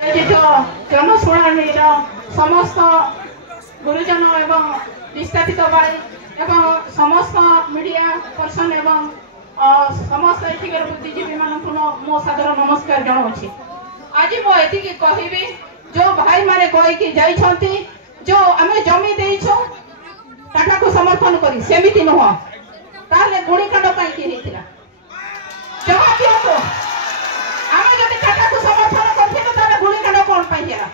जनशुणाणी समस्त गुरुजन एवं विस्थापित भाई एवं समस्त मीडिया पर्सन एवं समस्त एठिकर बुद्धिजीवी मान मो सादर नमस्कार जनाऊँ। आज मुझे कहबी जो भाई माने कहीकि जाइछंती जो आमे जमी देइछु टाटा को समर्थन करी सेमिति नुह ताले गुणीकांड कहीं हेतिला जवाब दियो। आमे जदि टाटा को समर्थन करथिलु ताले गुणीकांड कोन पई हेला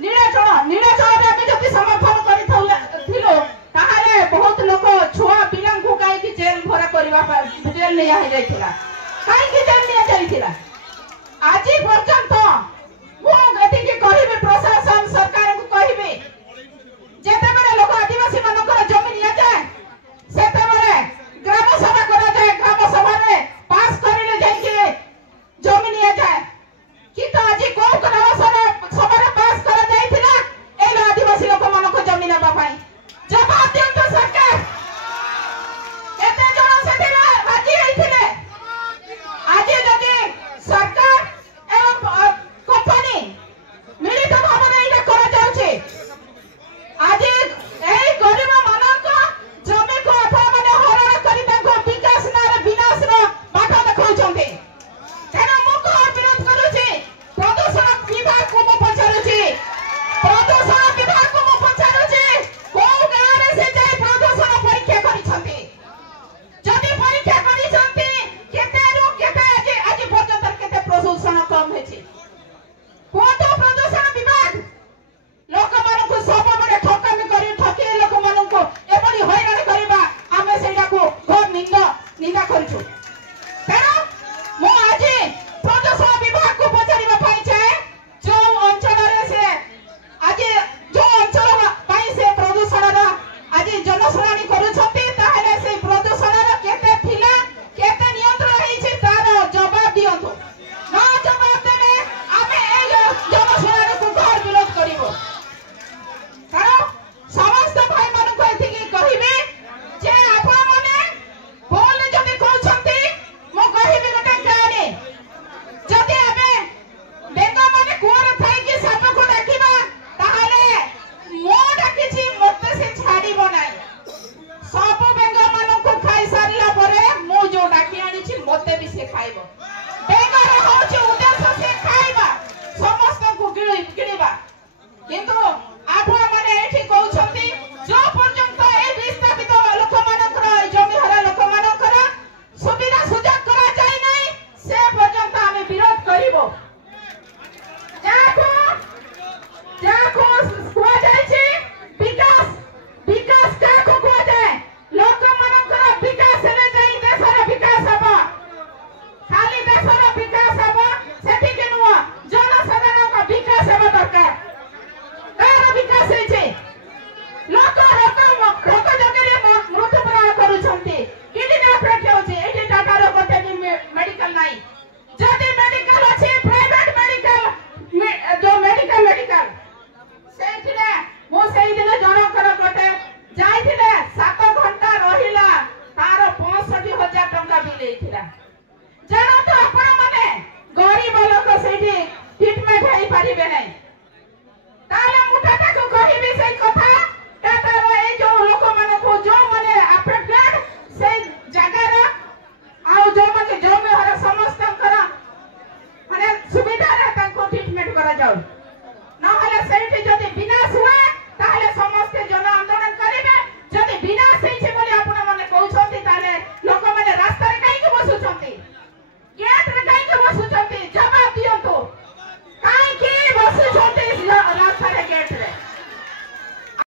नीलाचल रे आमे जदि समर्थन करिथिलु ताहाले बहुत लोक छुआ पिलां को काई कि जेल भरा करबा जेल नै आइ जाइथिला काई कि जेल नै जाइथिला आज पर्यंत मु गति के कहिबे प्रशासन सरकार को कहिबे जेते बरे लोक आदिवासी मानकर जमीन निया जाए सेते बरे ग्राम सभा करा जाए ग्राम सभा रे पास करिले जाय के जमीन निया जाए कि तो आज को ग्राम सभा रे पास करा जाइथिला एलो आदिवासी लोक मानक जमीन बा पई जवाब दियो तो सरकार केते जण सेते राजी आइथिले आज जदि सरकार एवं कंपनी मिलित भाव में इटा करा जाउछे आज एई गरीब मानक जमी को आपा माने हरण करी ताको विकास ना रे विनाश रो बाट देखाउछन्ते तेना मु को विरोध करूछि। प्रदूषण विभाग को मु पछारुछि प्रदूषण विभाग को मु पछारुछि को गां रे से जाय प्रदूषण परीक्षा करिसन्ते जदि परीक्षा करिसन्ते केते रो केते आज पर्यंत केते प्रदूषण कम हेछि कोतो प्रदूषण विभाग लोक मानक सब बड़े ठकामी करी ठकी लोक मानक एपरि हैरान करबा आमे सेटा को घोर निंदा करछु। तेरा मु आज प्रदूषण विभाग को पचारिबा पाई चाहे जो अंचल रे से आज जो अंचल पाई से प्रदूषण रा आज जनशुणाणी करूछंती ताहले से प्रदूषण रा केते थिला केते नियंत्रण हेछि तार जवाब दियंतु ना जवाब देबे आमे ए जनशुणाणी को घर विरोध करिवो। कारण समस्त भाई मानक एथिके कहिबे जे आपन मने बोल जदि कहउछंती मो कहिबे गोटे गाने जदि आमे बेंग माने कोर थाई कि साप को डाकिबा ताहाले मो डाकिछि मते से छाड़ीबो नै सब बेंग मानक को खाइ सारला परे मो जो डाकी आनिछि मते भी से खाइबो बेंग रे होछि उद्देश्य से खाइबा समस्त को गिळीबा किंतु आपण माने एठी कहउछंती जो पर्यंत ए विस्थापित लोक मानकर जमी हरा लोक मानकर सुविधा सुजोग करा जाय नै से पर्यंत आमे विरोध करिवो। जाको कुआ जायछि विकास काको कुआ जाय लोक मानकर विकास हेले जाय देशर विकास हबो खाली देशर विकास हबो सेठी के नुवा जनसाधारण का विकास हेबा दरकार कार विकास हेछि लोक जगरे मृत्युवरण करूछंती किडनी ऑपरेट होछि एठी टाटा रो गोटे मेडिकल नाही जदि मेडिकल अछि प्राइवेट मेडिकल जो मेडिकल सेठिले मो सेही दिन जनकर गोटे जाइथिले 7 घंटा रहिला तार 65,000 टंका बिल हेथिला जानो तो आपण माने गरीब लोक सेठी ट्रीटमेंट हेई परिबे नै ताले मुठाटा को कहिबी से कथा टाटा रो ए जो लोक माने को जो माने अफेक्टेड से जगह रा आ जो माने जो में हर समस्त करा माने सुविधा रे ताको ट्रीटमेंट करा जाऊ न हले सेठी